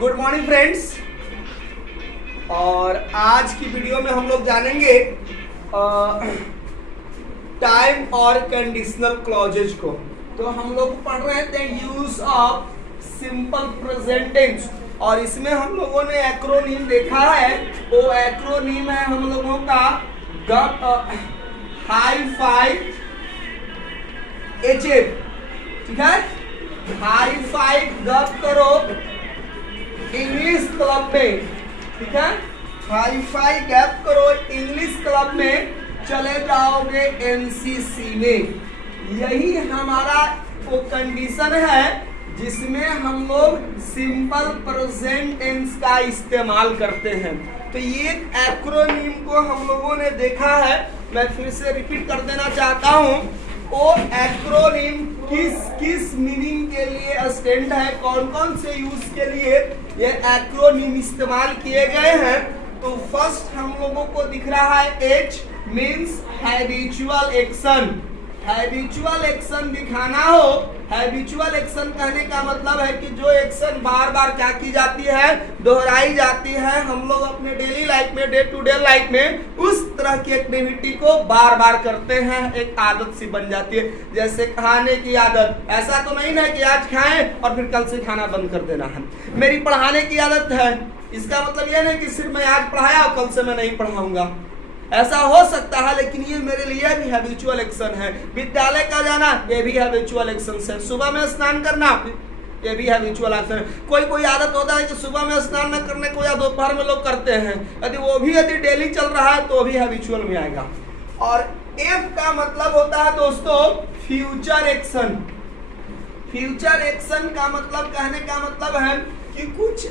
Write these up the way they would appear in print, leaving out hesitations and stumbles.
Good morning friends. और आज की वीडियो में हम लोग जानेंगे टाइम और कंडीशनल क्लॉजेज को। तो हम लोग पढ़ रहे थे use of simple present tense, और इसमें हम लोगों ने एक्रोनीम देखा है। वो एक्रोनीम है हम लोगों का हाई-फाई HF, ठीक है। हाई-फाई गप करो इंग्लिश क्लब में, ठीक है। हाई-फाई गैप करो इंग्लिश क्लब में, चले जाओगे NCC में। यही हमारा वो कंडीशन है जिसमें हम लोग सिंपल प्रेजेंट टेंस का इस्तेमाल करते हैं। तो ये एक्रोनीम को हम लोगों ने देखा है, मैं फिर से रिपीट कर देना चाहता हूँ। वो एक्रोनीम किस किस मीनिंग के लिए स्टैंड है, कौन कौन से यूज के लिए ये एक्रोनीम इस्तेमाल किए गए हैं। तो फर्स्ट हम लोगों को दिख रहा है H means habitual action. Habitual action दिखाना हो, हैबिचुअल एक्शन कहने का मतलब है कि जो एक्शन बार बार क्या की जाती है, दोहराई जाती है। हम लोग अपने डेली लाइफ में, डे टू डे लाइफ में उस तरह की एक्टिविटी को बार बार करते हैं, एक आदत सी बन जाती है। जैसे खाने की आदत, ऐसा तो नहीं है कि आज खाएं और फिर कल से खाना बंद कर देना है। मेरी पढ़ाने की आदत है, इसका मतलब यह नहीं कि सिर्फ मैं आज पढ़ाया और कल से मैं नहीं पढ़ाऊंगा, ऐसा हो सकता है। लेकिन ये मेरे लिए भी हैबिचुअल एक्शन है। विद्यालय का जाना ये भी हैबिचुअल एक्शन है। सुबह में स्नान करना ये भी हैबिचुअल एक्शन है। कोई आदत होता है कि सुबह में स्नान न करने को या दोपहर में लोग करते हैं, यदि डेली चल रहा है तो भी हैबिचुअल में आएगा। और F का मतलब होता है दोस्तों फ्यूचर एक्शन। फ्यूचर एक्शन का मतलब, कहने का मतलब है कि कुछ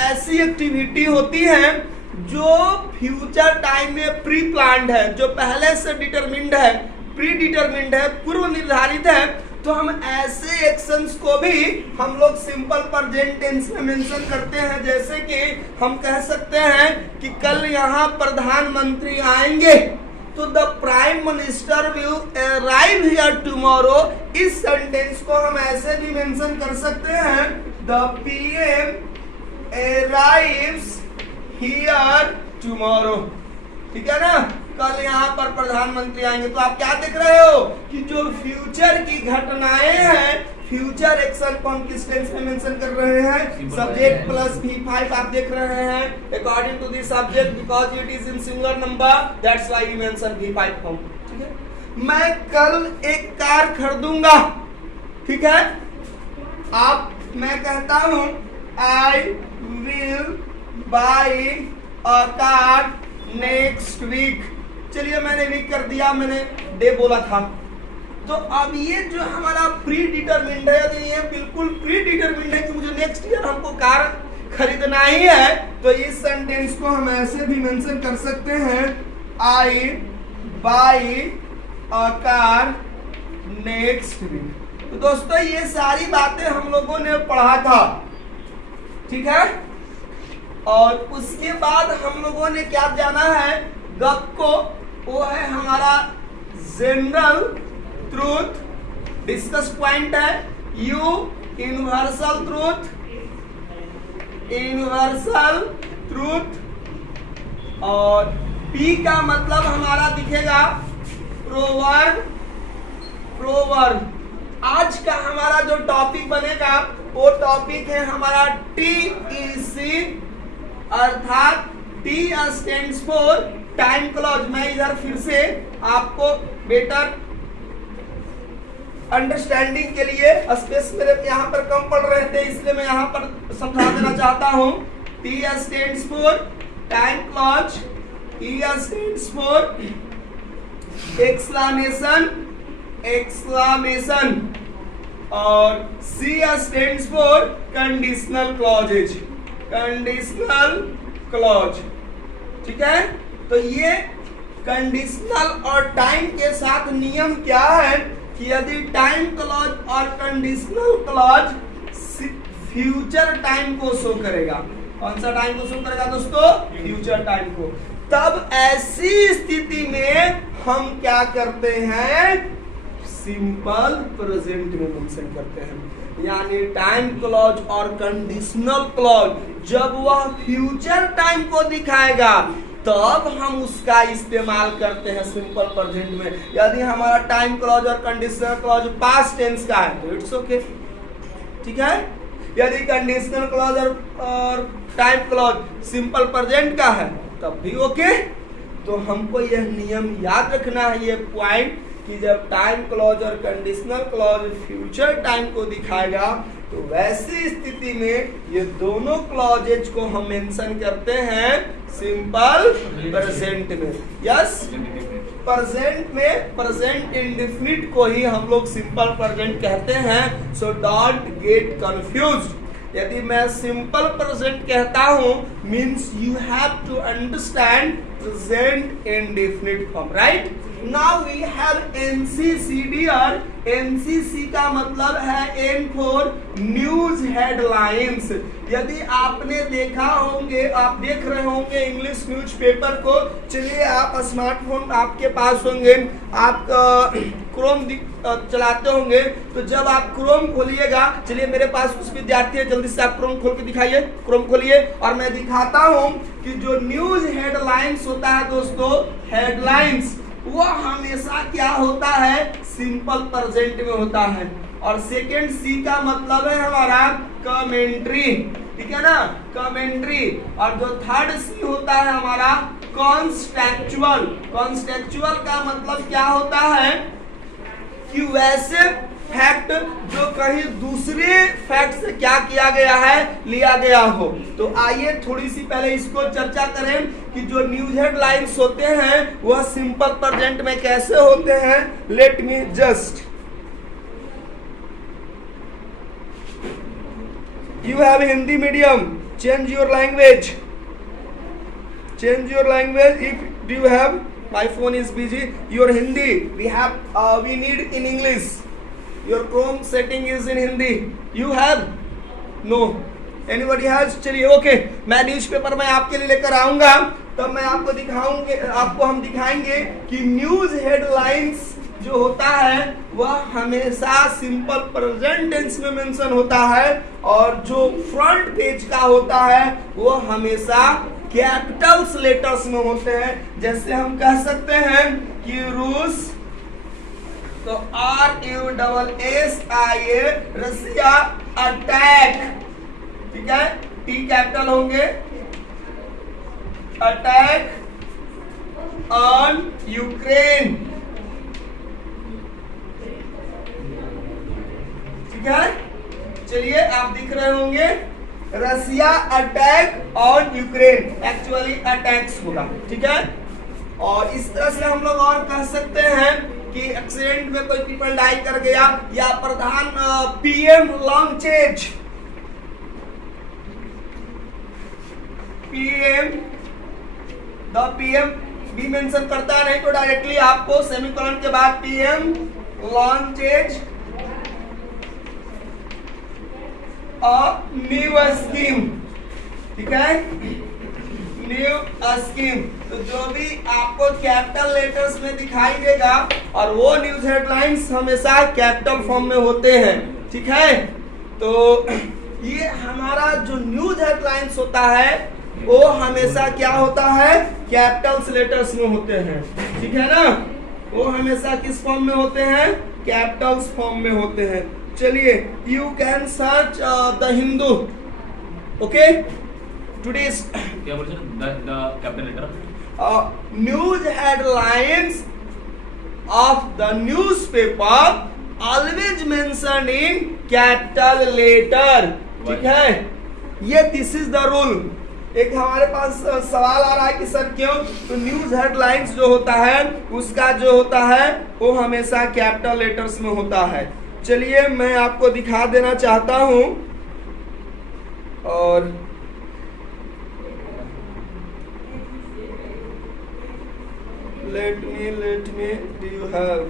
ऐसी एक्टिविटी होती है जो फ्यूचर टाइम में प्री प्लान्ड है, जो पहले से डिटरमिन्ड है, प्री डिटरमिन्ड है, पूर्व निर्धारित है। तो हम ऐसे एक्शंस को भी हम लोग सिंपल प्रेजेंट टेंस में मेंशन करते हैं। जैसे कि हम कह सकते हैं कि कल यहाँ प्रधानमंत्री आएंगे, तो the prime minister will arrive here tomorrow. इस सेंटेंस को हम ऐसे भी मेंशन कर सकते हैं, the PM arrives here tomorrow, ठीक है ना। कल यहाँ पर प्रधानमंत्री आएंगे। तो आप क्या देख रहे हो कि जो फ्यूचर की घटनाएं हैं, फ्यूचर एक्शन को हम किस टेंस में मेंशन कर रहे हैं, सब्जेक्ट प्लस V5 आप देख रहे हैं। According to the subject, because it is in singular number, that's why we mention V5 form, ठीक है। मैं कल एक कार खरीदूंगा, ठीक है। मैं कहता हूं I will buy a car next week। चलिए मैंने वीक कर दिया, मैंने डे बोला था। तो अब ये जो हमारा प्री डिटरमिन्ड है, यदि ये बिल्कुल प्री डिटरमिन्ड है कि मुझे नेक्स्ट ईयर हमको कार खरीदना ही है, तो इस सेंटेंस को हम ऐसे भी मेंशन कर सकते हैं, I buy a car next week। तो दोस्तों ये सारी बातें हम लोगों ने पढ़ा था, ठीक है। और उसके बाद हम लोगों ने क्या जाना है, गप को, वो है हमारा जनरल ट्रूथ। डिस्कस पॉइंट है U universal truth, universal truth. और P का मतलब हमारा दिखेगा प्रोवर्ब, प्रोवर्ब। आज का हमारा जो टॉपिक बनेगा वो टॉपिक है हमारा TEC, अर्थात T stands for time clause. मैं इधर फिर से आपको बेटर अंडरस्टैंडिंग के लिए, स्पेस मेरे यहाँ पर कम पड़ रहे थे इसलिए मैं यहाँ पर समझा देना चाहता हूँ। T stands for time clause, E stands for exclamation, exclamation, और C stands for conditional clauses, conditional clause, ठीक है। तो ये कंडीशनल और टाइम के साथ नियम क्या है कि यदि टाइम क्लॉज और कंडीशनल क्लॉज फ्यूचर टाइम को शो करेगा, कौन सा टाइम को शो करेगा दोस्तों, फ्यूचर टाइम को, तब ऐसी स्थिति में हम क्या करते हैं, सिंपल प्रेजेंट में मेंशन करते हैं। यानी टाइम क्लॉज और कंडीशनल क्लॉज जब वह फ्यूचर टाइम को दिखाएगा तब हम उसका इस्तेमाल करते हैं सिंपल प्रेजेंट में। यदि हमारा टाइम क्लॉज और कंडीशनल क्लॉज पास्ट टेंस का है तो इट्स ओके, ठीक है। यदि कंडीशनल क्लॉज और टाइम क्लॉज सिंपल प्रेजेंट का है तब भी ओके। तो हमको यह नियम याद रखना है, ये पॉइंट, कि जब टाइम क्लॉज और कंडीशनल क्लॉज फ्यूचर टाइम को दिखाएगा तो वैसी स्थिति में ये दोनों क्लॉजेज को हम मेंशन करते हैं सिंपल प्रेजेंट में। यस, प्रेजेंट में प्रेजेंट इंडेफिनिट को ही हम लोग सिंपल प्रेजेंट कहते हैं। So don't get confused. यदि मैं सिंपल प्रेजेंट कहता हूं means you have to understand present indefinite form, right. Now we have NCCDR। NCC का मतलब है N फॉर न्यूज हेडलाइंस। यदि आपने देखा होंगे, आप देख रहे होंगे इंग्लिश न्यूज़पेपर को, चलिए आप स्मार्टफोन आपके पास होंगे, आप क्रोम चलाते होंगे, तो जब आप क्रोम खोलिएगा, चलिए मेरे पास कुछ विद्यार्थी है, जल्दी से आप क्रोम खोल के दिखाइए, क्रोम खोलिए और मैं दिखाता हूं कि जो न्यूज हेडलाइंस होता है दोस्तों, हेडलाइंस वो हमेशा क्या होता है, सिंपल प्रेजेंट में होता है। और सेकेंड C का मतलब है हमारा कमेंट्री, ठीक है ना, कमेंट्री। और जो थर्ड C होता है हमारा कॉन्टेक्चुअल। कॉन्टेक्चुअल का मतलब क्या होता है कि वैसे फैक्ट जो कहीं दूसरे फैक्ट से क्या किया गया है, लिया गया हो। तो आइए थोड़ी सी पहले इसको चर्चा करें कि जो न्यूज हेडलाइंस होते हैं वह सिंपल प्रेजेंट में कैसे होते हैं। Let me just, you have Hindi medium, change your language, change your language. If you have, my phone is busy, your Hindi we have, we need in English. Your Chrome setting is in Hindi. You have? No. Anybody has? चलिए okay, मैं newspaper में आपके लिए लेकर आऊंगा, तब मैं आपको दिखाऊंगे, आपको हम दिखाएंगे कि न्यूज हेडलाइंस जो होता है वह हमेशा सिंपल प्रेजेंट टेंस में मेंशन होता है, और जो फ्रंट पेज का होता है वो हमेशा कैपिटल्स लेटर्स में होते हैं। जैसे हम कह सकते हैं कि रूस, तो RUSSIA, रसिया अटैक, ठीक है, T कैपिटल होंगे, अटैक ऑन यूक्रेन, ठीक है। चलिए आप दिख रहे होंगे Russia attack on Ukraine, actually attacks होगा, ठीक है। और इस तरह से हम लोग और कह सकते हैं कि एक्सीडेंट में कोई पीपल डाई कर गया, या प्रधान PM launches, PM, the PM भी मेंशन करता नहीं तो डायरेक्टली आपको सेमीकोलन के बाद PM लॉन्चेज न्यू स्कीम, ठीक है, न्यू स्कीम। तो जो भी आपको कैपिटल लेटर्स में दिखाई देगा, और वो न्यूज हेडलाइंस हमेशा कैपिटल फॉर्म में होते हैं, ठीक है। तो ये हमारा जो न्यूज हेडलाइंस होता है वो हमेशा क्या होता है, कैपिटल्स लेटर्स में होते हैं, ठीक है ना। वो हमेशा किस फॉर्म में होते हैं, कैपिटल्स फॉर्म में होते हैं। चलिए, you can search the Hindu, okay, today's क्या बोल रहे हैं, the capital letter, news headlines of the newspaper always mentioned in capital letter, ठीक है। ये दिस इज द रूल। एक हमारे पास सवाल आ रहा है कि सर क्यों, तो न्यूज हेडलाइंस जो होता है उसका जो होता है वो हमेशा कैपिटल लेटर्स में होता है। चलिए मैं आपको दिखा देना चाहता हूं, और let me do you have,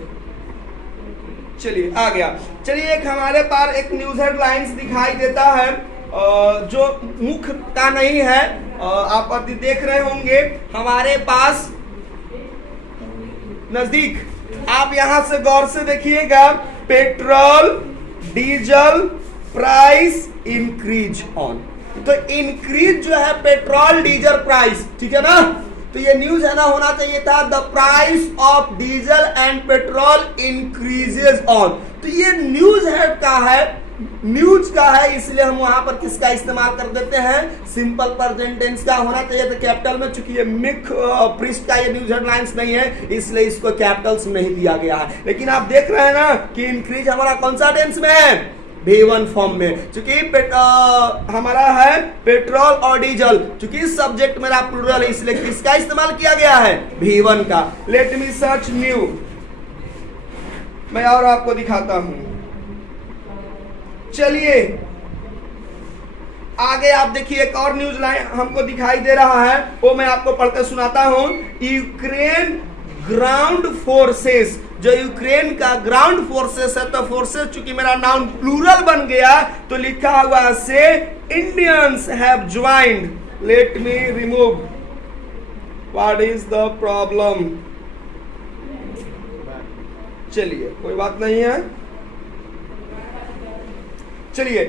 चलिए आ गया। चलिए एक हमारे पास एक न्यूज हेडलाइंस दिखाई देता है जो मुख्य का नहीं है, आप अभी देख रहे होंगे हमारे पास नजदीक, आप यहां से गौर से देखिएगा, petrol diesel price increase on. तो इंक्रीज जो है पेट्रोल डीजल प्राइस, ठीक है ना। तो ये न्यूज है ना, होना चाहिए था the price of diesel and petrol increases on. तो ये न्यूज है का है, न्यूज का है, इसलिए हम वहां पर किसका इस्तेमाल कर देते हैं, सिंपल प्रेजेंट टेंस का होना चाहिए था कैपिटल में। चूंकि ये मिक पृष्ठ का ये न्यूज हेडलाइंस नहीं है, इसलिए इसको कैपिटल्स नहीं दिया गया है। लेकिन आप देख रहे हैं ना कि इंक्रीज हमारा कौन सा टेंस में है, V1 फॉर्म में। चूंकि हमारा है पेट्रोल और डीजल, चूंकि सब्जेक्ट मेरा प्लूरल है, इसलिए किसका इस्तेमाल किया गया है, V1 का। लेट मी सर्च न्यू, मैं और आपको दिखाता हूं। चलिए आगे आप देखिए, एक और न्यूज लाइन हमको दिखाई दे रहा है, वो मैं आपको पढ़कर सुनाता हूं। यूक्रेन ग्राउंड फोर्सेस, जो यूक्रेन का ग्राउंड फोर्सेस है, तो फोर्सेस चूंकि मेरा नाउन प्लूरल बन गया तो लिखा हुआ से Indians have joined. Let me remove, what is the problem. चलिए कोई बात नहीं है। चलिए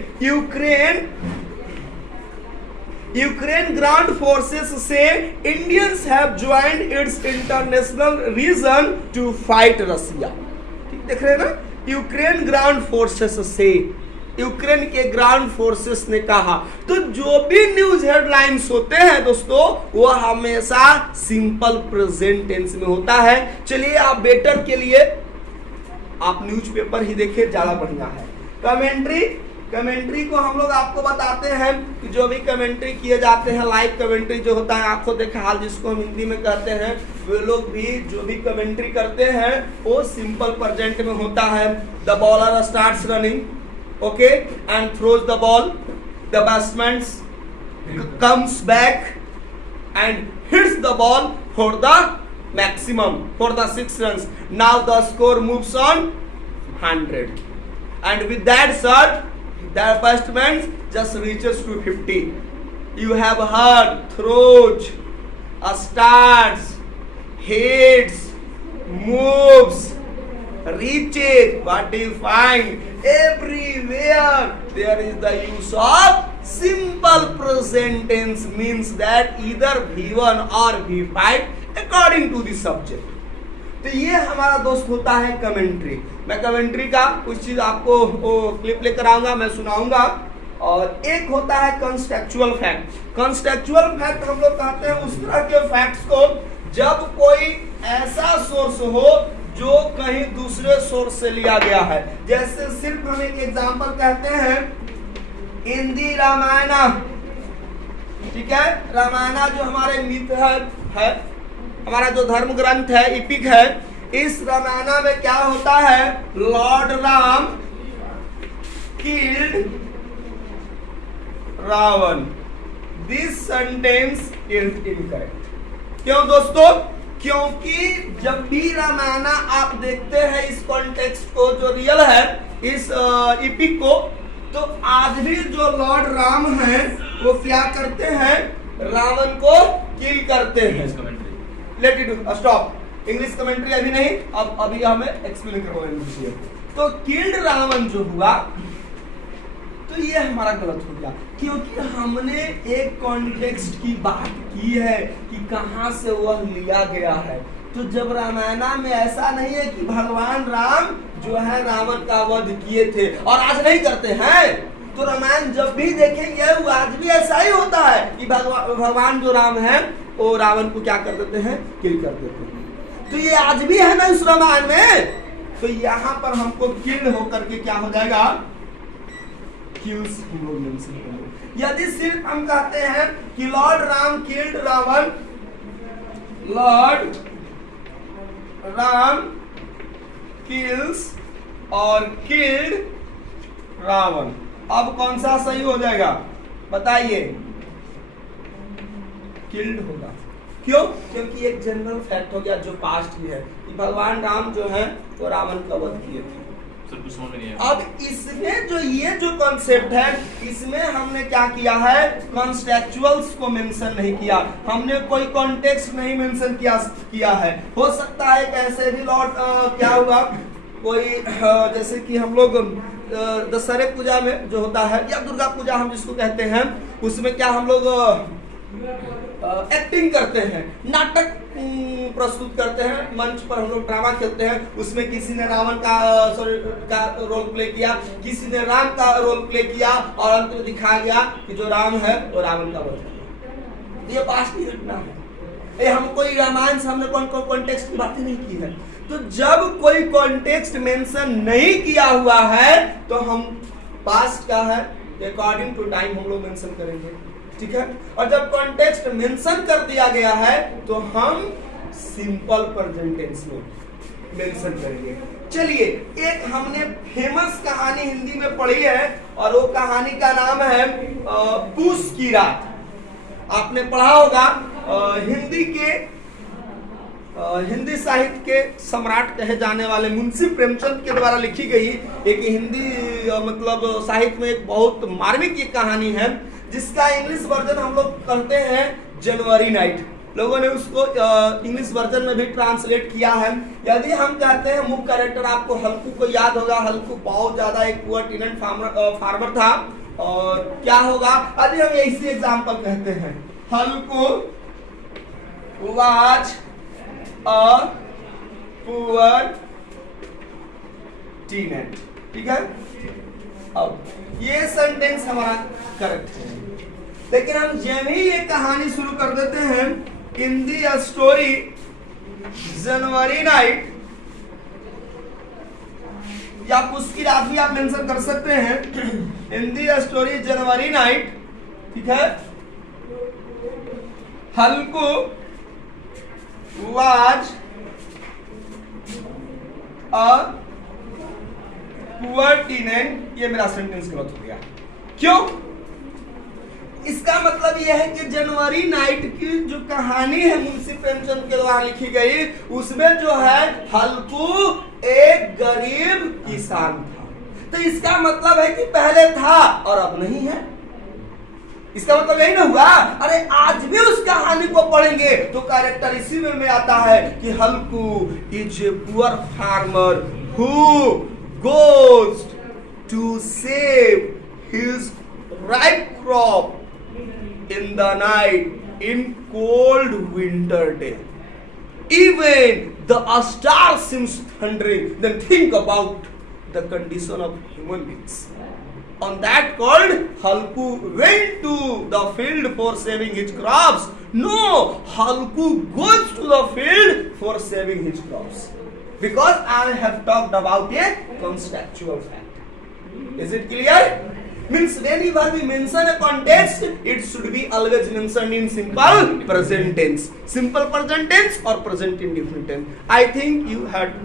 यूक्रेन ग्राउंड फोर्सेस से Indians have joined it's international legion to fight Russia. ठीक देख रहे हैं ना, यूक्रेन ग्राउंड फोर्सेस से, यूक्रेन के ग्राउंड फोर्सेस ने कहा। तो जो भी न्यूज हेडलाइंस होते हैं दोस्तों, वो हमेशा सिंपल प्रेजेंट टेंस में होता है। चलिए आप बेटर के लिए आप न्यूज़पेपर ही देखिए, ज्यादा बढ़िया है। कमेंट्री को हम लोग आपको बताते हैं कि जो भी कमेंट्री किए जाते हैं, लाइव कमेंट्री जो होता है, आंखों देखा हाल जिसको हम हिंदी में कहते हैं, वे लोग भी जो भी कमेंट्री करते हैं वो सिंपल प्रेजेंट में होता है। The bowler starts running, okay, and throws the ball, the batsman comes back and hits the ball for the maximum for the 6 runs. Now the score moves on 100, and with that shot the batsman just reaches to 50. You have heard throws, starts, hits, moves, reaches. What do you find? Everywhere there is the use of simple present tense, means that either V1 or V5 according to the subject. तो ये हमारा दोस्त होता है commentary. मैं commentary का कुछ चीज आपको क्लिप लेकर आऊंगा, मैं सुनाऊंगा। और एक होता है कंटेक्चुअल फैक्ट। कंटेक्चुअल फैक्ट हम लोग कहते हैं उस तरह के फैक्ट्स को जब कोई ऐसा सोर्स हो जो कहीं दूसरे सोर्स से लिया गया है। जैसे सिर्फ हम एक एग्जांपल कहते हैं, इन दी रामायणा, ठीक है, रामायणा जो हमारे मिथ है, हमारा जो धर्म ग्रंथ है, इपिक है, इस रामायण में क्या होता है, Lord Ram killed Ravan. This sentence is incorrect. क्यों दोस्तों? क्योंकि जब भी रामायण आप देखते हैं इस कॉन्टेक्स्ट को, जो रियल है इस इपिक को, तो आज भी जो लॉर्ड राम हैं वो क्या करते हैं, रावण को किल करते हैं। Let it stop, English commentary अभी नहीं, अब अभी हमें एक्सप्लेन करवाएंगे। तो किल्ड रावण जो हुआ, तो ये हमारा गलत हो गया, क्योंकि हमने एक कॉन्टेक्स्ट की बात की है कि कहां से वह लिया गया है। तो जब रामायण में ऐसा नहीं है कि भगवान राम जो है रावण का वध किए थे और आज नहीं करते हैं, तो रामायण जब भी देखेंगे वो आज भी ऐसा ही होता है कि भगवान जो राम है वो रावण को क्या कर देते हैं, किल कर देते हैं। तो ये आज भी है ना इस रामायण में। तो यहाँ पर हमको किल होकर के क्या हो जाएगा, यदि सिर्फ हम कहते हैं कि Lord Ram killed Ravan, Lord Ram kills और किल्ड रावण, अब कौन सा सही हो जाएगा बताइए? किल्ड होगा। क्यों? क्योंकि एक जनरल फैक्ट हो गया जो पास्ट भी है कि भगवान राम जो है वो रावण का वध किए थे। अब इसमें जो कॉन्सेप्ट है, इसमें हमने क्या किया है, कॉन्टेक्चुअल्स को मेंशन नहीं किया, हमने कोई कॉन्टेक्स्ट नहीं मेंशन किया है। हो सकता है कैसे भी लॉर्ड क्या हुआ, कोई जैसे कि हम लोग दशहरे पूजा में जो होता है या दुर्गा पूजा हम जिसको कहते हैं, उसमें क्या हम लोग एक्टिंग करते हैं, नाटक प्रस्तुत करते हैं, मंच पर हम लोग ड्रामा खेलते हैं। उसमें किसी ने रावण का रोल प्ले किया, किसी ने राम का रोल प्ले किया और अंत में दिखाया गया कि जो राम है वो रावण का रोल है। ये वास्तविक घटना है। ये हम कोई रामायण से हमने कौन कॉन्टेक्स्ट की बातें नहीं की है। तो जब कोई कॉन्टेक्स्ट मेंशन नहीं किया हुआ है तो हम पास्ट का है अकॉर्डिंग टू टाइम हम लोग मेंशन करेंगे, ठीक है। और जब कॉन्टेक्स्ट मेंशन कर दिया गया है तो हम सिंपल प्रेजेंट टेंस में मेंशन करेंगे। चलिए, एक हमने फेमस कहानी हिंदी में पढ़ी है और वो कहानी का नाम है पूस की रात। आपने पढ़ा होगा। हिंदी साहित्य के सम्राट कहे जाने वाले मुंशी प्रेमचंद के द्वारा लिखी गई एक हिंदी मतलब साहित्य में एक बहुत मार्मिक ये कहानी है, जिसका इंग्लिश वर्जन हम लोग कहते हैं जनवरी नाइट। लोगों ने उसको इंग्लिश वर्जन में भी ट्रांसलेट किया है। यदि हम कहते हैं मुख्य कैरेक्टर, आपको हल्कू को याद होगा। हल्कू बहुत ज्यादा एक पुअर टेनेंट फार्मर था। और क्या होगा, यदि हम इसी एग्जाम्पल कहते हैं, हल्कू वाज अ पुअर टेनेंट, ठीक है। अब ये सेंटेंस हमारा करेक्ट है, लेकिन हम जब ही ये कहानी शुरू कर देते हैं, इन दी स्टोरी जनवरी नाइट या उसकी रात भी आप मेंशन कर सकते हैं, इन दी स्टोरी जनवरी नाइट, ठीक है। हल्कू वाज अ पुअर टेनेंट। ये मेरा सेंटेंस गलत हो गया। क्यों? इसका मतलब यह है कि जनवरी नाइट की जो कहानी है मुंशी प्रेमचंद के द्वारा लिखी गई, उसमें जो है हल्कू एक गरीब किसान था। तो इसका मतलब है कि पहले था और अब नहीं है। इसका मतलब यही ना हुआ। अरे आज भी उस कहानी को पढ़ेंगे तो कैरेक्टर इसी में आता है कि Halku is a poor farmer who goes to save his ripe crop in the night in cold winter day. Even the star seems thundering. Then think about the condition of human beings. On that cold, Halku went to the field for saving his crops. No, Halku goes to the field for saving his crops. Because I have talked about a contextual fact. Is it clear? Means whenever we mention a context, it should be always mentioned in simple present tense. Simple present tense or present indefinite tense. I think you had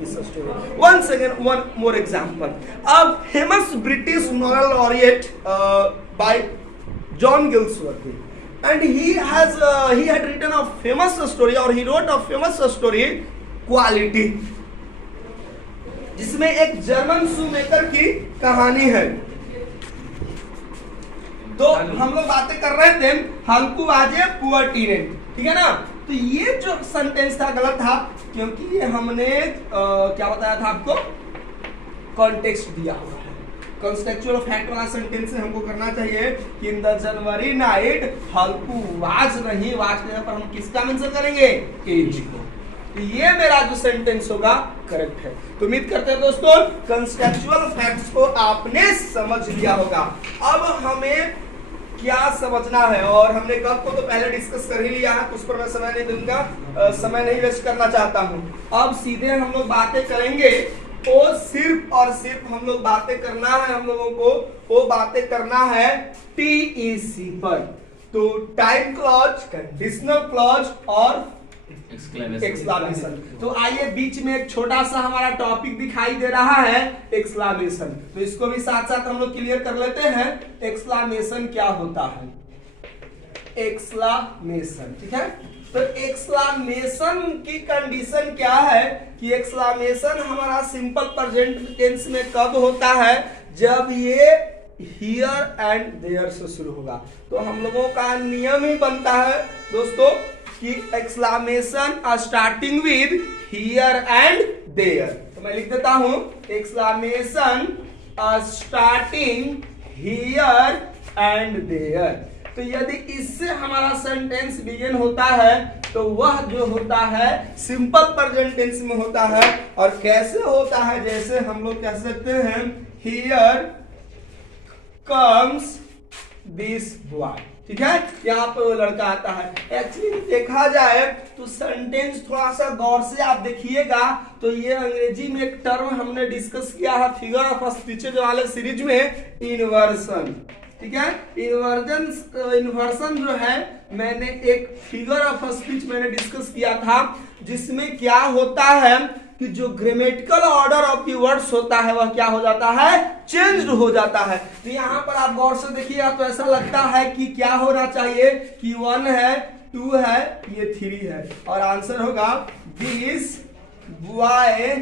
this story. Once again, one more example. A famous British novel laureate by John Galsworthy. And he had written a famous story, or he wrote a famous story, quality, जिसमें एक German shoemaker की कहानी है। तो हम लोग बातें कर रहे थे हल्कू वाज ए पुअर टेनेंट, ठीक है ना। तो ये जो सेंटेंस था गलत था, क्योंकि ये हमने क्या बताया था आपको, कॉन्टेक्स्ट दिया हुआ है। कॉन्टेक्चुअल फैक्ट वाला सेंटेंस हमको करना चाहिए कि in the January night Halku was नहीं, वाज के पर हम किसका मेंशन करेंगे, एज को। तो ये मेरा जो सेंटेंस होगा करेक्ट है। तो उम्मीद करते हैं दोस्तों कॉन्टेक्चुअल फैक्ट्स को आपने समझ लिया होगा। अब हमें क्या समझना है, और हमने कब को तो पहले डिस्कस कर ही लिया है, उस पर मैं समय नहीं दूंगा, समय नहीं वेस्ट करना चाहता हूं। अब सीधे हम लोग बातें करेंगे, तो सिर्फ और सिर्फ हम लोग बातें करना है, हम लोगों को वो बातें करना है TEC पर। तो टाइम क्लॉज, कंडीशनल क्लॉज और एक्सक्लामेशन। तो आइए बीच में एक छोटा सा हमारा टॉपिक दिखाई दे रहा है, एक्सक्लामेशन। तो इसको भी साथ साथ हम लोग क्लियर कर लेते हैं। एक्सक्लामेशन क्या होता है, एक्सक्लामेशन, ठीक है। तो एक्सक्लामेशन की कंडीशन क्या है कि एक्सक्लामेशन हमारा सिंपल प्रेजेंट टेंस में कब होता है, जब ये हियर एंड देयर से शुरू होगा। तो हम लोगों का नियम ही बनता है दोस्तों कि exclamation starting with here and there. तो मैं लिख देता हूं exclamation starting here and there. तो यदि इससे हमारा सेंटेंस बिगिन होता है तो वह जो होता है सिंपल प्रेजेंट टेंस में होता है। और कैसे होता है, जैसे हम लोग कह सकते हैं हियर कम्स दिस बॉय, ठीक है, यहाँ पर वो लड़का आता है। एक्चुअली देखा जाए तो सेंटेंस थोड़ा सा गौर से आप देखिएगा तो ये अंग्रेजी में एक टर्म हमने डिस्कस किया है फिगर ऑफ स्पीच वाले सीरीज में, इन्वर्सन, ठीक है। इन्वर्सन जो है मैंने एक फिगर ऑफ स्पीच मैंने डिस्कस किया था, जिसमें क्या होता है कि जो grammatical order of the words होता है वह क्या हो जाता है, चेंज हो जाता है। तो यहाँ पर आप गौर से देखिएगा तो ऐसा लगता है कि क्या होना चाहिए कि 1 है, 2 है, ये 3 है, और आंसर होगा दिस बॉय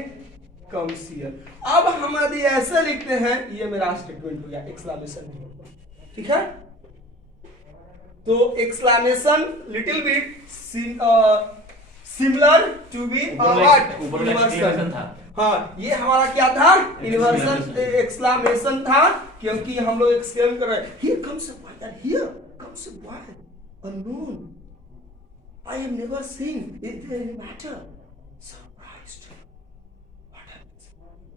कम्स हियर। अब हम यदि ऐसे लिखते हैं, ये मेरा स्टेटमेंट हो गया, एक्सक्लेमेशन, ठीक है। तो exclamation little bit similar to be inversion था। हाँ, ये हमारा क्या था, इन्वर्सन एक्सक्लेमेशन था, क्योंकि हम लोग एक्सक्लेम कर रहे हैं here comes a boy and here comes a boy unknown, I have never seen, is there any matter, surprised, what happens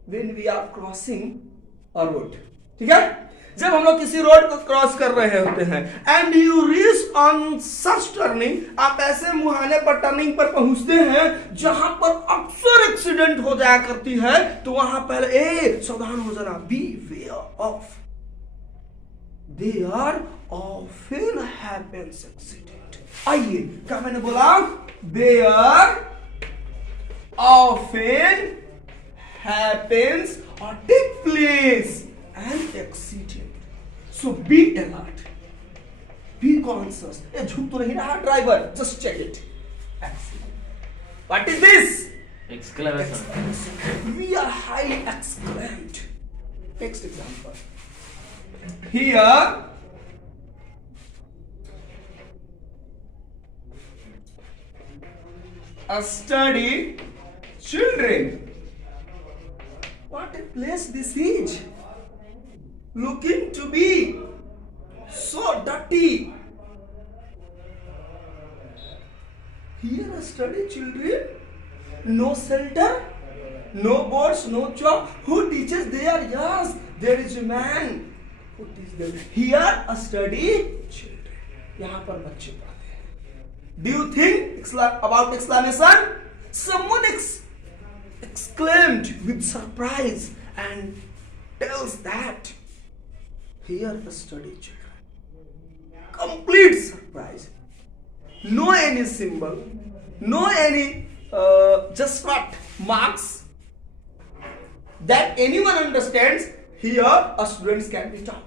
when we are crossing a road, ठीक है। जब हम लोग किसी रोड को क्रॉस कर रहे होते हैं and you reach on such turning, आप ऐसे मुहाने पर टर्निंग पर पहुंचते हैं जहां पर अक्सर एक्सीडेंट हो जाया करती है, तो वहां पहले सावधान हो जाना, beware of, there often happens accident. आइए, क्या मैंने बोला, देयर ऑफन हैपेंस और take place and accident. So be alert, be conscious. ये झूठ तो नहीं रहा driver, just check it. Accident. What is this? Exclamation. We are highly exclaimed. Next example. Here a study children. What a place this is. Looking to be so dirty. Here are study children, no shelter, no boards, no chalk. Who teaches there? Yes, there is a man who teaches them. Here are study children. यहाँ पर बच्चे पढ़ते हैं। Do you think about exclamation? Someone exclaimed with surprise and tells that here the study children. Complete surprise. No any symbol, no any just not marks that anyone understands. Here a students can be taught.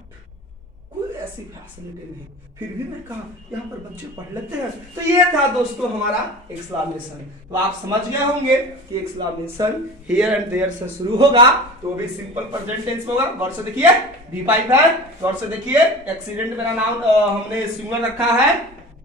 कोई ऐसी facility नहीं, फिर भी मैं कहा यहाँ पर बच्चे पढ़ लेते हैं। तो ये था दोस्तों हमारा एक्सक्लेमेशन। तो आप समझ गए होंगे कि एक्सक्लेमेशन हियर एंड देयर से शुरू होगा, तो वो भी सिंपल प्रेजेंट टेंस में होगा। गौर से देखिए, V5 है, गौर से देखिए, एक्सीडेंट मेरा नाम हमने सिंगुलर रखा है,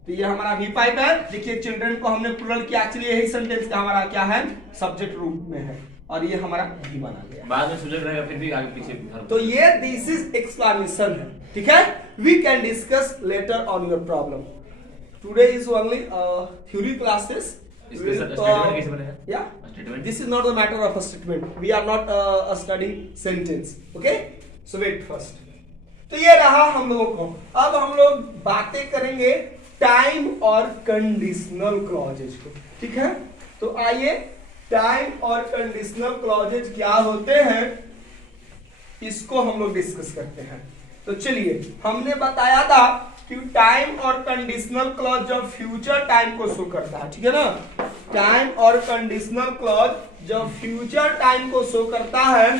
तो ये हमारा V5 है। देखिए चिल्ड्रन को हमने प्लूरल किया, एक्चुअली यही सेंटेंस का हमारा क्या है, सब्जेक्ट रूप में है, और ये हमारा भी बना गया, बाद में सब्जेक्ट रहेगा, फिर भी आगे पीछे। तो ये दिस इज एक्सक्लेमेशन है, ठीक है। We can discuss later on your problem. Today is only theory classes. This is not the matter of a statement. We are not studying sentence. Okay? So wait first. तो ये रहा हम लोगों को। अब हम लोग बातें करेंगे टाइम और कंडीशनल क्लॉजेज को, ठीक है। तो आइए, टाइम और कंडीशनल क्लॉजेज क्या होते हैं इसको हम लोग डिस्कस करते हैं। तो चलिए, हमने बताया था कि टाइम और कंडीशनल क्लॉज जब फ्यूचर टाइम को शो करता है, ठीक है ना। टाइम और कंडीशनल क्लॉज जब फ्यूचर टाइम को शो करता है,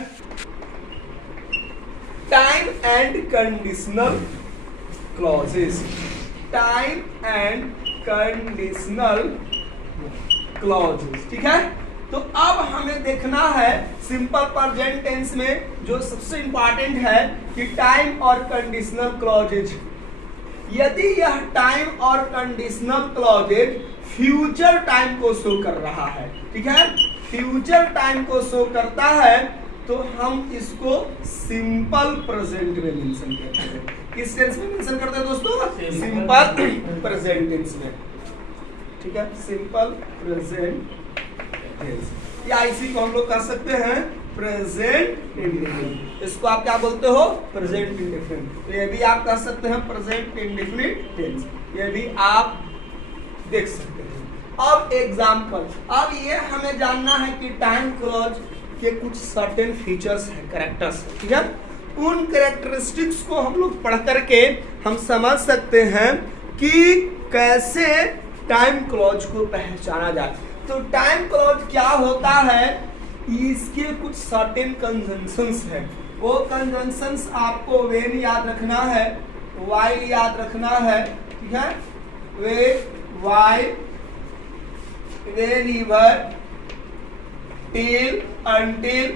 time and conditional clauses, time and conditional clauses, ठीक है। तो अब हमें देखना है सिंपल प्रेजेंट टेंस में जो सबसे इंपॉर्टेंट है कि टाइम और कंडीशनल क्लॉजेज। यदि यह टाइम और कंडीशनल क्लॉजेज फ्यूचर टाइम को शो कर रहा है, ठीक है, फ्यूचर टाइम को शो करता है, तो हम इसको सिंपल प्रेजेंट में मेंशन करते हैं। किस टेंस में मेंशन करते हैं दोस्तों? सिंपल प्रेजेंट टेंस में। ठीक है, सिंपल प्रेजेंट टेंस, या इसी को हम लोग कह सकते हैं प्रेजेंट इंडेफिनिट। इसको आप क्या बोलते हो? Present indefinite. तो ये भी आप कह सकते हैं प्रेजेंट इंडेफिनिट टेंस, ये भी आप देख सकते हैं। अब एग्जाम्पल, अब ये हमें जानना है कि टाइम क्लॉज के कुछ सर्टेन फीचर्स हैं, कैरेक्टर्स, ठीक है। उन कैरेक्टरिस्टिक्स को हम लोग पढ़ करके हम समझ सकते हैं कि कैसे टाइम क्लॉज को पहचाना जाए। तो टाइम क्लॉज क्या होता है, इसके कुछ सर्टेन कंजंक्शंस हैं। वो कंजंक्शंस आपको व्हेन याद रखना है, व्हाइल याद रखना है, ठीक है। When, while, whenever, till, until,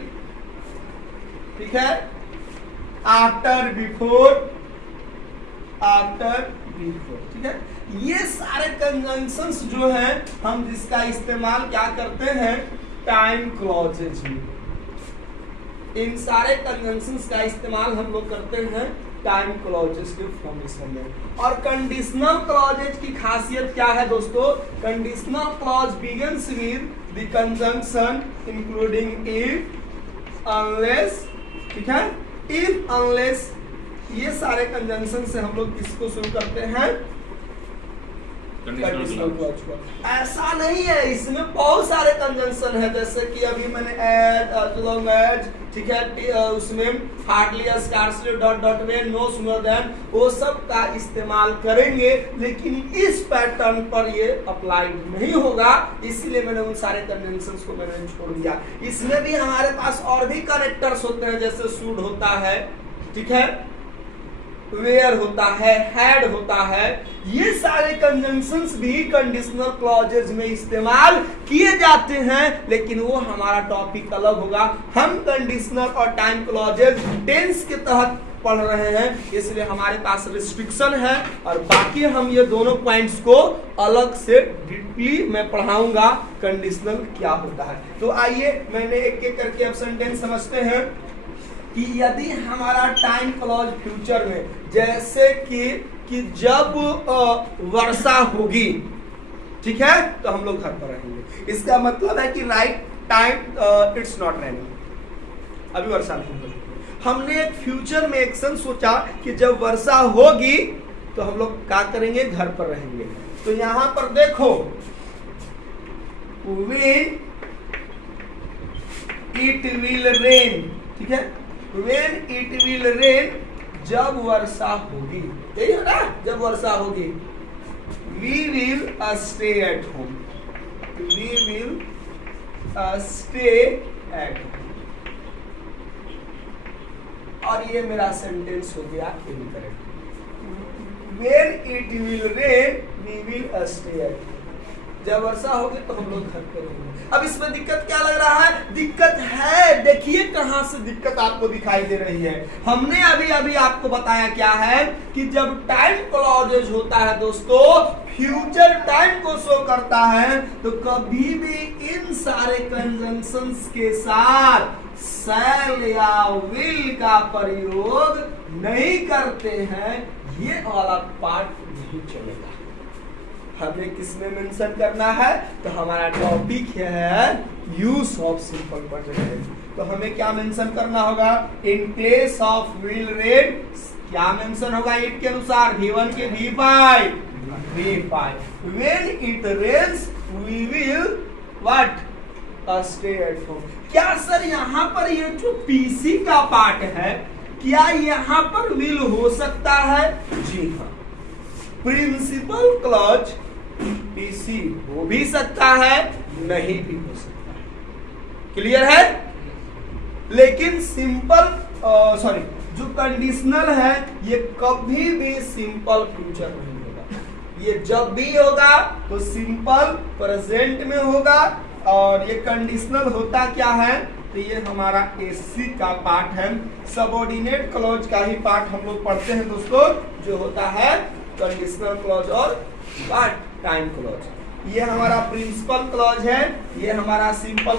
ठीक है, after, before, ठीक है। ये सारे कंजंक्शंस जो हैं हम जिसका इस्तेमाल क्या करते हैं? टाइम क्लॉजेज में। इन सारे कंजंक्शंस का इस्तेमाल हम लोग करते हैं टाइम क्लॉजेज के फॉर्मेशन में। और कंडीशनल क्लॉजेज की खासियत क्या है दोस्तों? Conditional clause begins with the conjunction including if, unless, ठीक है, इफ, अनलेस, ये सारे कंजंक्शन से हम लोग किसको शुरू करते हैं? कंडीशनल क्लॉज को। ऐसा नहीं है, इसमें बहुत सारे कंजंक्शन है, जैसे कि अभी मैंने एज, as long as, ठीक है, उसमें हार्डली, स्कार्सली, डॉट डॉट में, नो सूनर देन, वो सब का इस्तेमाल करेंगे, लेकिन इस पैटर्न पर ये अप्लाइड नहीं होगा, इसलिए मैंने उन सारे कंजंक्शंस को मैंने छोड़ दिया। इसमें भी हमारे पास और भी कैरेक्टर्स होते हैं, जैसे शुड होता है, ठीक है, वेयर होता है, हैड होता है। ये सारे कंजंक्शंस भी कंडीशनल क्लॉजेज में इस्तेमाल किए जाते हैं, लेकिन वो हमारा टॉपिक अलग होगा। हम कंडीशनल और टाइम क्लॉजेज टेंस के तहत पढ़ रहे हैं, इसलिए हमारे पास रिस्ट्रिक्शन है, और बाकी हम ये दोनों पॉइंट्स को अलग से डीपली मैं पढ़ाऊंगा कंडीशनल क्या होता है। तो आइए मैंने एक एक करके अब सेंटेंस समझते हैं कि यदि हमारा टाइम क्लॉज फ्यूचर में, जैसे कि जब वर्षा होगी, ठीक है, तो हम लोग घर पर रहेंगे। इसका मतलब है कि right time it's not raining, अभी वर्षा नहीं होगी। हमने एक फ्यूचर में एक्शन सोचा कि जब वर्षा होगी तो हम लोग क्या करेंगे? घर पर रहेंगे। तो यहां पर देखो, when it will rain, ठीक है, when it will rain, जब वर्षा होगी, यही है ना, जब वर्षा होगी। we will stay at home, we will stay at home, और ये मेरा सेंटेंस हो गया incorrect. when it will rain, we will stay at home, जब वर्षा होगी तो हम लोग घर पे रहेंगे। अब इसमें दिक्कत क्या लग रहा है? दिक्कत है, देखिए कहां से दिक्कत आपको दिखाई दे रही है। हमने अभी अभी आपको बताया क्या है कि जब टाइम क्लॉजेज होता है दोस्तों, फ्यूचर टाइम को शो करता है, तो कभी भी इन सारे कंजंक्शंस के साथ शैल या विल का प्रयोग नहीं करते हैं, ये वाला पार्ट नहीं चलेगा। हमें किसमें मेंशन करना है? तो हमारा टॉपिक है use of simple present tense. तो हमें क्या मेंशन करना होगा? In place of will rain क्या मेंशन होगा? इट के अनुसार V1 के V5, when it rains we will what? Stay at home. क्या सर यहाँ पर ये जो पीसी का पार्ट है, क्या यहाँ पर विल हो सकता है? जी हाँ, प्रिंसिपल क्लॉज पीसी हो भी सकता है, नहीं भी हो सकता है। क्लियर है? लेकिन सिंपल जो कंडीशनल है, ये कभी भी सिंपल फ्यूचर नहीं होगा। ये जब भी होगा तो सिंपल प्रेजेंट में होगा, और ये कंडीशनल होता क्या है? तो ये हमारा एससी का पार्ट है। सबऑर्डिनेट क्लॉज का ही पार्ट हम लोग पढ़ते हैं दोस्तों, जो होता है कंडीशनल क्लॉज और टाइम क्लॉज। ये हमारा प्रिंसिपल क्लॉज है, ये हमारा सिंपल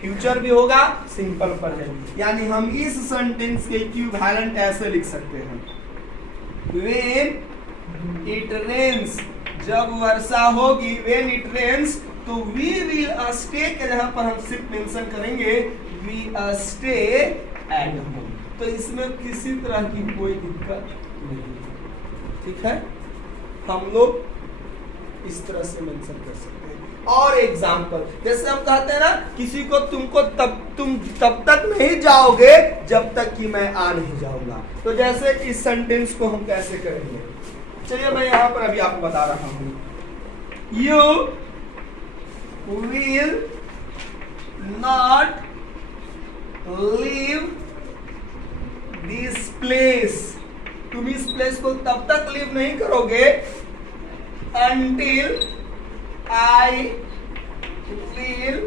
फ्यूचर भी होगा, सिंपल प्रेजेंट। यानी हम इस सेंटेंस के इक्विवेलेंट ऐसे लिख सकते हैं, व्हेन इट रेन्स, जब वर्षा होगी, व्हेन इट रेन्स, तो वी विल स्टे के जगह पर हम सिर्फ मेंशन करेंगे वी स्टे एट होम। तो इसमें किसी तरह की कोई दिक्कत नहीं, ठीक है। हम लोग इस तरह से मेंशन कर सकते हैं। और एग्जाम्पल, जैसे हम कहते हैं ना, किसी को तुम तब तक नहीं जाओगे जब तक कि मैं आ नहीं जाऊंगा। तो जैसे इस सेंटेंस को हम कैसे करेंगे, चलिए मैं यहां पर अभी आपको बता रहा हूं। You will not leave this place, तुम इस प्लेस को तब तक लीव नहीं करोगे until I will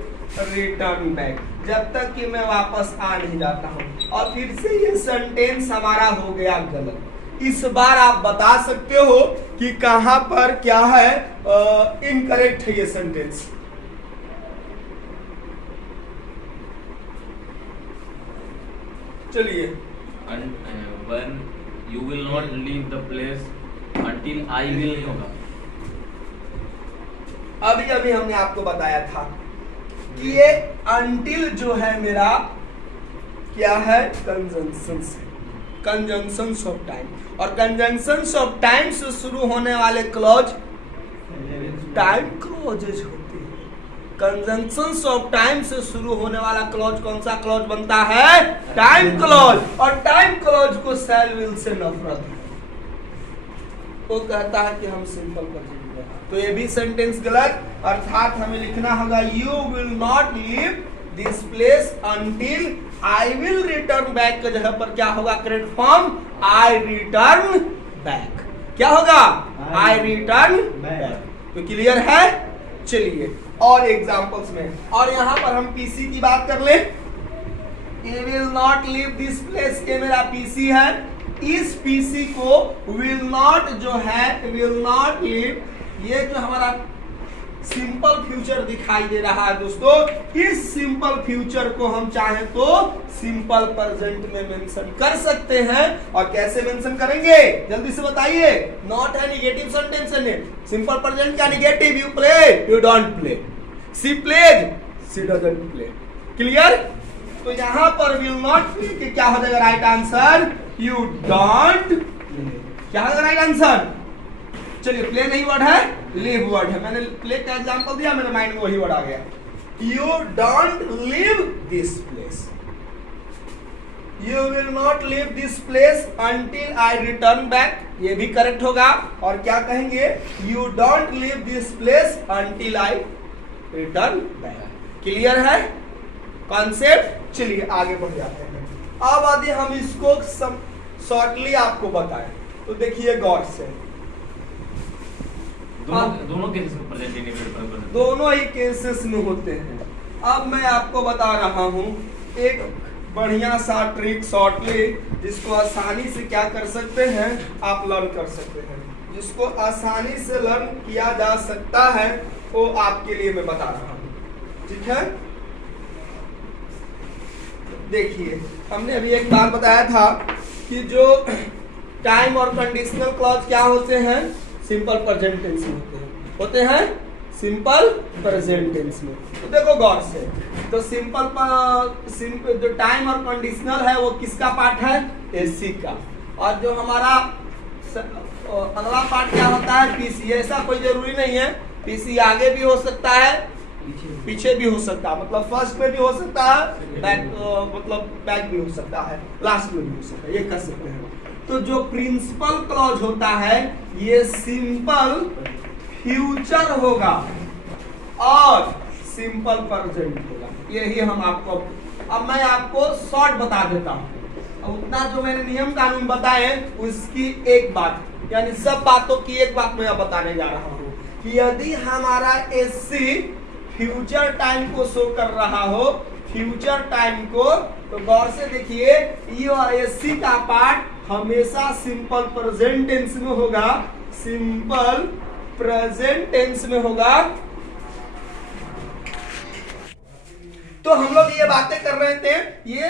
return back, जब तक कि मैं वापस आ नहीं जाता हूं। और फिर से ये सेंटेंस हमारा हो गया गलत। इस बार आप बता सकते हो कि कहां पर क्या है इनकरेक्ट है ये सेंटेंस। चलिए, when you will not leave the place until I will नहीं होगा। अभी हमने आपको बताया था कि ये until जो है मेरा क्या है, कंजंक्शंस है, कंजंक्शंस ऑफ टाइम। और कंजंक्शंस ऑफ टाइम से शुरू होने वाले क्लॉज टाइम क्लॉजेज होते हैं। कंजंक्शंस ऑफ टाइम से शुरू होने वाला क्लॉज कौन सा क्लॉज बनता है, टाइम क्लॉज। और टाइम क्लॉज को शैल विल से नफरत है, वो कहता है कि हम सिंपल कर देंगे। तो ये भी सेंटेंस गलत, अर्थात हमें लिखना होगा you will not leave this place until I will return back के जगह पर क्या होगा करेक्ट फॉर्म, आई रिटर्न बैक। क्या होगा, आई रिटर्न बैक। तो क्लियर है। चलिए और एग्जांपल्स में, और यहां पर हम पीसी की बात कर ले। ये will not leave this place, ये मेरा पीसी है। इस पीसी को विल नॉट जो है, विल नॉट लीव, ये जो हमारा सिंपल फ्यूचर दिखाई दे रहा है दोस्तों, इस सिंपल फ्यूचर को हम चाहें तो सिंपल प्रेजेंट में मेंशन कर सकते हैं। और कैसे मेंशन करेंगे जल्दी से बताइए। नॉट है निगेटिव सेंटेंस है, सिंपल प्रेजेंट क्या negative, you play you don't play, she plays she doesn't play. Clear. तो यहां पर विल नॉट प्ले के क्या हो जाएगा right answer, you don't play. क्या होगा राइट आंसर, चलिए प्ले नहीं वर्ड है, लिव वर्ड है। मैंने प्ले का एग्जांपल दिया, मेरे माइंड में वही वर्ड आ गया। You don't live this place, you will not live this place until I return back, ये भी करेक्ट होगा। और क्या कहेंगे, you don't live this place until I return back. Clear है कॉन्सेप्ट। चलिए आगे बढ़ जाते हैं। अब यदि हम इसको शॉर्टली आपको बताएं तो देखिए गौर से, दोनों केसेस में प्रेजेंट इंडिफिनिट दोनों ही केसेस में होते हैं। अब मैं आपको बता रहा हूं एक बढ़िया सा ट्रिक शॉर्टली, जिसको आसानी से क्या कर सकते हैं आप लर्न कर सकते हैं, जिसको आसानी से लर्न किया जा सकता है वो आपके लिए मैं बता रहा हूं। ठीक है, देखिए हमने अभी एक बात बताया था कि जो टाइम और कंडीशनल क्लॉज क्या होते हैं, सिंपल प्रेजेंट टेंस में होते हैं सिंपल प्रेजेंट टेंस में। तो देखो गौर से, तो सिंपल जो टाइम और कंडीशनल है वो किसका पार्ट है, एसी का। और जो हमारा अगला पार्ट क्या होता है, पीसी। ऐसा कोई जरूरी नहीं है, पीसी आगे भी हो सकता है पीछे भी हो सकता है, मतलब फर्स्ट में भी हो सकता है, बैक मतलब बैक भी हो सकता है, लास्ट में भी हो सकता है, ये कर सकते हैं। तो जो प्रिंसिपल क्लॉज होता है ये सिंपल फ्यूचर होगा और सिंपल प्रेजेंट होगा। यही हम आपको, अब मैं आपको शॉर्ट बता देता हूँ। उतना जो मैंने नियम कानून बताए उसकी एक बात, यानी सब बातों की एक बात मैं बताने जा रहा हूँ कि यदि हमारा एससी फ्यूचर टाइम को शो कर रहा हो, फ्यूचर टाइम को, तो गौर से देखिए एससी का पार्ट हमेशा सिंपल प्रेजेंट टेंस में होगा, सिंपल प्रेजेंट टेंस में होगा। तो हम लोग ये बातें कर रहे थे, ये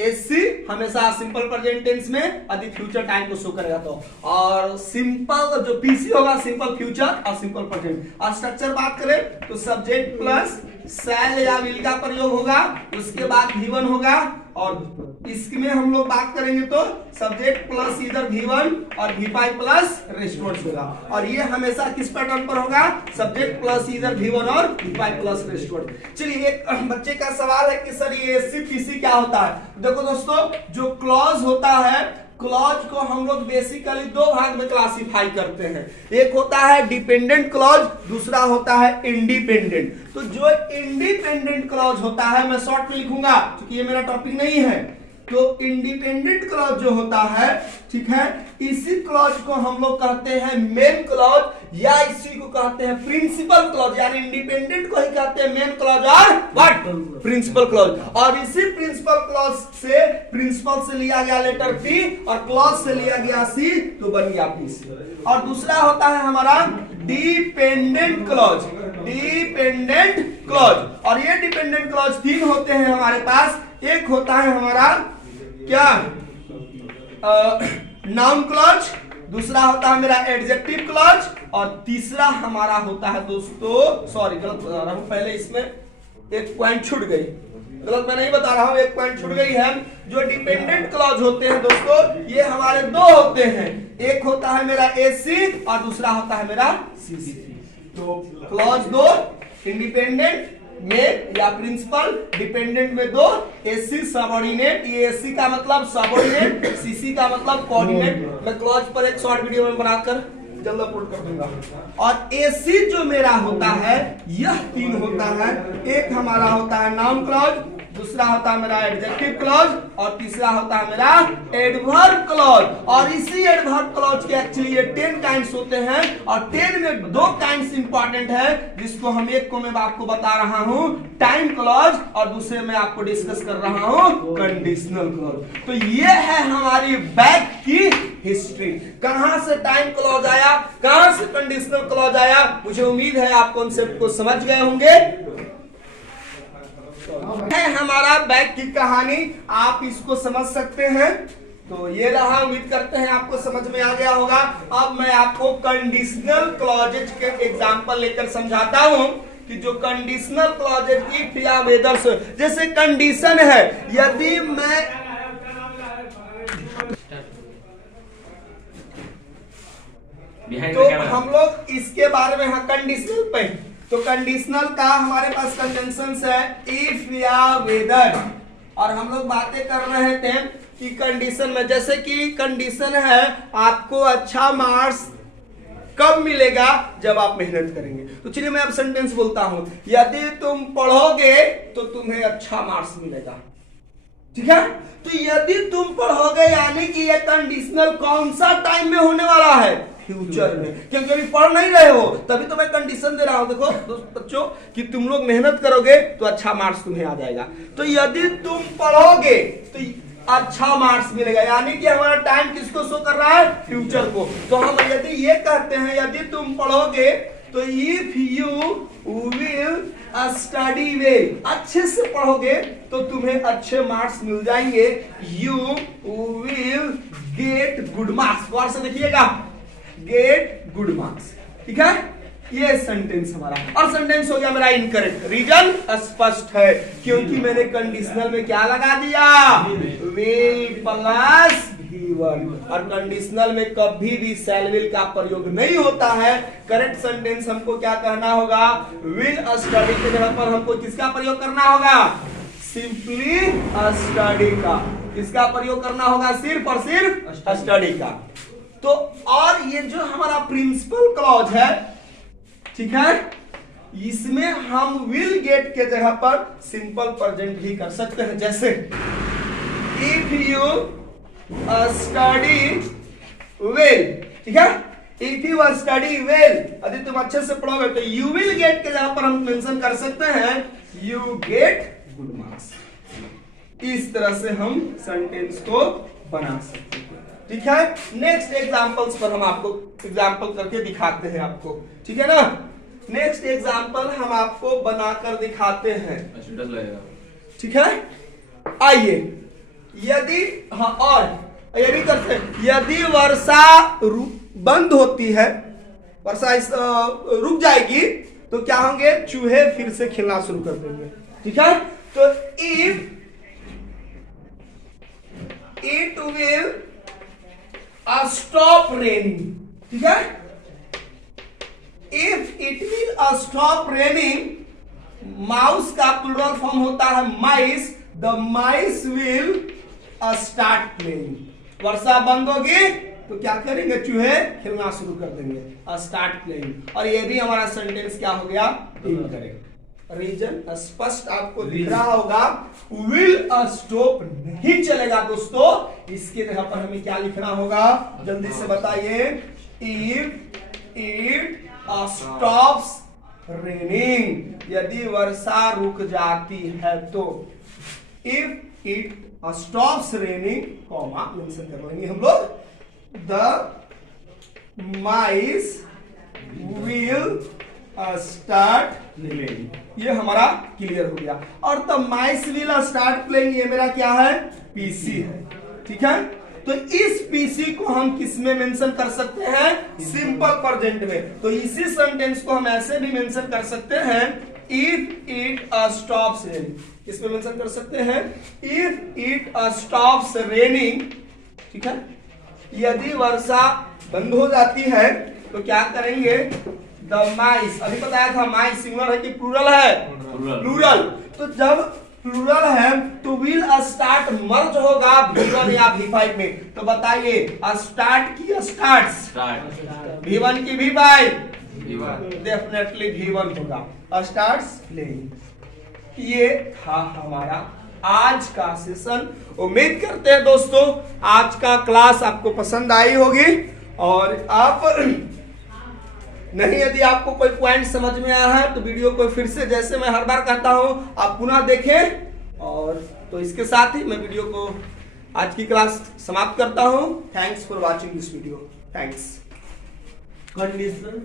एससी हमेशा सिंपल प्रेजेंट टेंस में अधिक फ्यूचर टाइम को शो करेगा, तो और सिंपल जो पीसी होगा सिंपल फ्यूचर और सिंपल प्रेजेंट। और स्ट्रक्चर बात करें तो सब्जेक्ट प्लस शैल या विल का प्रयोग होगा, उसके बाद V1 होगा, और इसमें हम लोग बात करेंगे तो सब्जेक्ट प्लस इधर V1 और V5 प्लस रेस्ट वर्ड्स होगा। और ये हमेशा किस पैटर्न पर होगा, सब्जेक्ट प्लस इधर V1 और V5 प्लस रेस्ट वर्ड। चलिए एक बच्चे का सवाल है कि सर ये एससी पीसी क्या होता है। देखो दोस्तों, जो क्लॉज होता है, क्लॉज को हम लोग बेसिकली दो भाग में क्लासिफाई करते हैं। एक होता है डिपेंडेंट क्लॉज, दूसरा होता है इंडिपेंडेंट। तो जो इंडिपेंडेंट क्लॉज होता है, मैं शॉर्ट में लिखूंगा क्योंकि ये मेरा टॉपिक नहीं है, तो इंडिपेंडेंट क्लॉज जो होता है, ठीक है, इसी क्लॉज को हम लोग कहते हैं मेन क्लॉज या इसी को कहते हैं प्रिंसिपल क्लॉज, यानी इंडिपेंडेंट को ही कहते हैं मेन क्लॉज और व्हाट, प्रिंसिपल क्लॉज। और इसी प्रिंसिपल क्लॉज से, प्रिंसिपल से लिया गया लेटर पी और क्लॉज से लिया गया सी, तो बन गया पीसी। और दूसरा होता है हमारा डिपेंडेंट क्लॉज, डिपेंडेंट क्लॉज। और ये डिपेंडेंट क्लॉज तीन होते हैं हमारे पास। एक होता है हमारा क्या, नाउन क्लॉज, दूसरा होता है मेरा एडजेक्टिव क्लॉज, और तीसरा हमारा होता है दोस्तों, सॉरी गलत बता रहा हूं, पहले इसमें एक पॉइंट छूट गई, गलत मैं नहीं बता रहा हूं, एक पॉइंट छूट गई है। जो डिपेंडेंट क्लॉज होते हैं दोस्तों, ये हमारे दो होते हैं, एक होता है मेरा एसी और दूसरा होता है मेरा सीसी। तो क्लॉज दो, इंडिपेंडेंट में या प्रिंसिपल, डिपेंडेंट में दो, एसी सबऑर्डिनेट, ये एसी का मतलब सबऑर्डिनेट, सीसी का मतलब कोऑर्डिनेट। मैं क्लॉज पर एक शॉर्ट वीडियो में बनाकर जल्द अपलोड कर दूंगा। और एसी जो मेरा होता है, यह तीन होता है। एक हमारा होता है नाउन क्लॉज, दूसरा होता है मेरा एडजेक्टिव क्लॉज, और तीसरा होता है मेरा एडवर्ब क्लॉज। और इसी एडवर्ब क्लॉज के एक्चुअली ये 10 काइंड्स होते हैं, और 10 में 2 काइंड्स इंपॉर्टेंट है, जिसको हम एक को मैं आपको बता रहा हूं टाइम क्लॉज, और दूसरे में आपको डिस्कस कर रहा हूं कंडीशनल क्लॉज। तो ये है हमारी बैक की हिस्ट्री, कहां से टाइम क्लॉज आया, कहां से कंडीशनल क्लॉज आया। मुझे उम्मीद है आप कॉन्सेप्ट को समझ गए होंगे। है हमारा बैक की कहानी, आप इसको समझ सकते हैं। तो ये रहा, उम्मीद करते हैं आपको समझ में आ गया होगा। अब मैं आपको कंडीशनल क्लॉजेज के एग्जांपल लेकर समझाता हूं कि जो कंडीशनल क्लॉजेज इफ या वेदर से, जैसे कंडीशन है, यदि मैं तो हम लोग इसके बारे में, हाँ कंडीशनल पे, तो कंडीशनल का हमारे पास कंजंक्शंस है इफ या वेदर। और हम लोग बातें कर रहे थे कि कंडीशन में, जैसे कि कंडीशन है आपको अच्छा मार्क्स कब मिलेगा, जब आप मेहनत करेंगे। तो चलिए मैं अब सेंटेंस बोलता हूं, यदि तुम पढ़ोगे तो तुम्हें अच्छा मार्क्स मिलेगा, ठीक है। तो यदि तुम पढ़ोगे यानी कि ये कंडीशनल कौन सा टाइम में होने वाला है, फ्यूचर में, क्योंकि अभी पढ़ नहीं रहे हो, तभी तो मैं कंडीशन दे रहा हूं। देखो बच्चों कि तुम लोग मेहनत करोगे तो अच्छा मार्क्स तुम्हें आ जाएगा। तो यदि तुम पढ़ोगे तो अच्छा मार्क्स मिलेगा, यानी कि हमारा टाइम किसको शो कर रहा है, फ्यूचर को। तो हम यदि ये कहते हैं यदि तुम पढ़ोगे तो if you will study well, अच्छे से पढ़ोगे तो तुम्हें अच्छे मार्क्स मिल जाएंगे। You will get good marks, गौर से देखिएगा, गेट गुड मार्क्स, ठीक है। ये सेंटेंस हमारा, और सेंटेंस हो गया मेरा इनकरेक्ट। रीजन स्पष्ट है, क्योंकि मैंने कंडीशनल में क्या लगा दिया, विल प्लस V1। और कंडीशनल में कभी भी शैल विल का प्रयोग नहीं होता है। करेक्ट सेंटेंस हमको क्या कहना होगा, विल स्टडी के जगह पर हमको किसका प्रयोग करना होगा, सिंपली स्टडी का। किसका प्रयोग करना होगा, सिर्फ और सिर्फ स्टडी का। तो और ये जो हमारा प्रिंसिपल क्लॉज है, ठीक है, इसमें हम विल गेट के जगह पर सिंपल प्रेजेंट भी कर सकते हैं। जैसे इफ यू स्टडी वेल, ठीक है, इफ यू स्टडी वेल, यदि तुम अच्छे से पढ़ोगे तो यू विल गेट के जगह पर हम मेंशन कर सकते हैं यू गेट गुड मार्क्स। इस तरह से हम सेंटेंस को बना सकते हैं, ठीक है। नेक्स्ट एग्जांपल्स पर हम आपको एग्जांपल करके दिखाते हैं आपको, ठीक है ना। नेक्स्ट एग्जाम्पल हम आपको बनाकर दिखाते हैं, अच्छा डर लगेगा। ठीक है। आइए, यदि हाँ और ये भी करते हैं, यदि वर्षा बंद होती है, वर्षा रुक जाएगी तो क्या होंगे, चूहे फिर से खेलना शुरू कर देंगे। ठीक है, तो if it will stop raining, ठीक है, if it will stop raining, mouse का प्लूरल फॉर्म होता है mice, the mice will start playing. वर्षा बंद होगी तो क्या करेंगे, चूहे खेलना शुरू कर देंगे, स्टार्ट प्लेइंग। और ये भी हमारा सेंटेंस क्या हो गया, इनकरेक्ट। रीजन स्पष्ट आपको दिख रहा होगा, विल स्टॉप नहीं चलेगा दोस्तों, इसके जगह पर हमें क्या लिखना होगा, जल्दी से बताइए, इफ इट स्टॉप्स रेनिंग, यदि वर्षा रुक जाती है तो, if it stops raining, comma mention कर लेंगे हम लोग, the mice will start playing. ये हमारा क्लियर हो गया। और the mice will start playing, ये मेरा क्या है, पीसी है। ठीक है, तो इस पीसी को हम किस में मेंशन कर सकते हैं, सिंपल प्रेजेंट में। तो इसी सेंटेंस को हम ऐसे भी मेंशन कर सकते हैं, इफ इट स्टॉप्स रेनिंग, किसमें मेंशन कर सकते हैं, इफ इट स्टॉप्स रेनिंग। ठीक है, यदि वर्षा बंद हो जाती है तो क्या करेंगे, द माइस, अभी बताया था माइस सिंगुलर है कि प्लूरल है, प्लूरल। तो जब प्लूरल है तो विल स्टार्ट मर्ज होगा V1 या V5 में। तो बताइए, स्टार्ट की स्टार्ट्स, V1 की V5, डेफिनेटली V1 होगा, स्टार्ट्स प्लेइंग। ये था हमारा आज का सेशन। उम्मीद करते हैं दोस्तों आज का क्लास आपको पसंद आई होगी। और आप नहीं, यदि आपको कोई पॉइंट समझ में आया है तो वीडियो को फिर से, जैसे मैं हर बार कहता हूं, आप पुनः देखें। और तो इसके साथ ही मैं वीडियो को आज की क्लास समाप्त करता हूं। Thanks for watching this video. Thanks. Condition